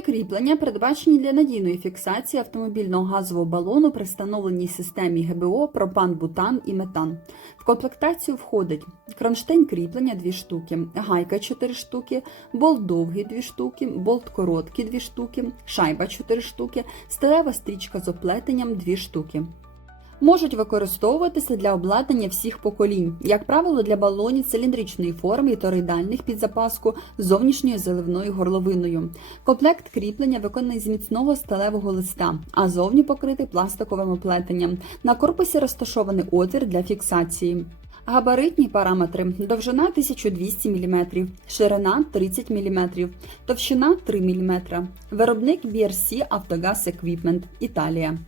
Болти кріплення передбачені для надійної фіксації автомобільного газового балону при встановленій системі ГБО пропан, бутан і метан. В комплектацію входить кронштейн кріплення 2 штуки, гайка 4 штуки, болт довгий 2 штуки, болт короткий 2 штуки, шайба 4 штуки, сталева стрічка з оплетенням 2 штуки. Можуть використовуватися для обладнання всіх поколінь, як правило, для балонів циліндричної форми і тороїдальних під запаску зовнішньою заливною горловиною. Комплект кріплення виконаний з міцного сталевого листа, а зовні покритий пластиковим оплетенням. На корпусі розташований отвір для фіксації. Габаритні параметри: довжина 1200 мм, ширина 30 мм, товщина 3 мм. Виробник BRC Автогаз Equipment, Італія.